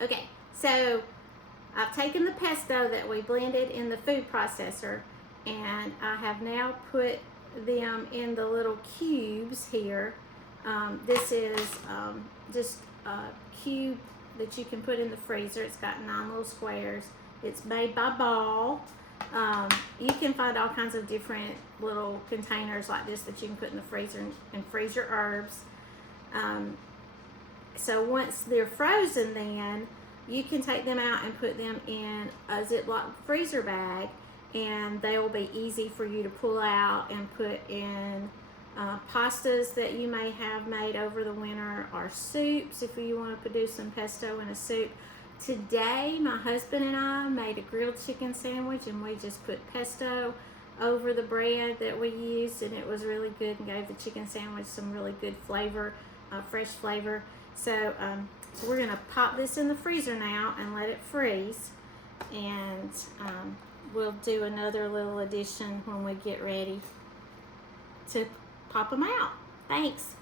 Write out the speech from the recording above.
Okay, so I've taken the pesto that we blended in the food processor, and I have now put them in the little cubes here. This is just a cube that you can put in the freezer. It's got 9 little squares. It's made by Ball. You can find all kinds of different little containers like this that you can put in the freezer and freeze your herbs. So once they're frozen, then you can take them out and put them in a Ziploc freezer bag, and they will be easy for you to pull out and put in pastas that you may have made over the winter, or soups if you want to produce some pesto in a soup. Today, my husband and I made a grilled chicken sandwich, and we just put pesto over the bread that we used, and it was really good and gave the chicken sandwich some really good flavor, fresh flavor. So we're going to pop this in the freezer now and let it freeze, and we'll do another little addition when we get ready to pop them out. Thanks.